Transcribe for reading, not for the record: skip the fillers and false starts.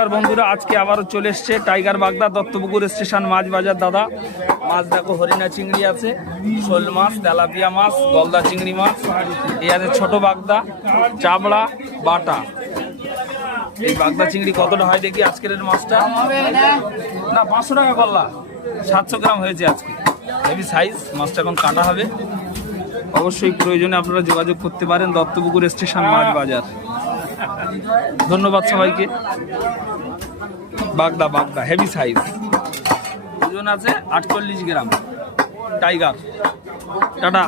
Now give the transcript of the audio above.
নমস্কার বন্ধুরা, আজকে আবারও চলে এসছে টাইগার বাগদা দত্তপুকুর স্টেশন মাছ বাজার। দাদা মাছ দেখো, হরিণা চিংড়ি আছে, শোল মাছ, তেলাপিয়া মাছ, গলদা চিংড়ি মাছ, এই আছে ছোট বাগদা, চাবড়া, বাটা। এই বাগদা চিংড়ি কতটা হয় দেখি আজকের মাছটা। না 500 টাকা করলা, 700 গ্রাম হয়েছে আজকে। হেভি সাইজ মাছটা, এখন কাটা হবে। অবশ্যই প্রয়োজনে আপনারা যোগাযোগ করতে পারেন দত্তপুকুর স্টেশন মাছ বাজার। ধন্যবাদ সবাইকে। বাগদা বাগদা হেভি সাইজ, ওজন আছে 48 গ্রাম। টাইগার। টাটা।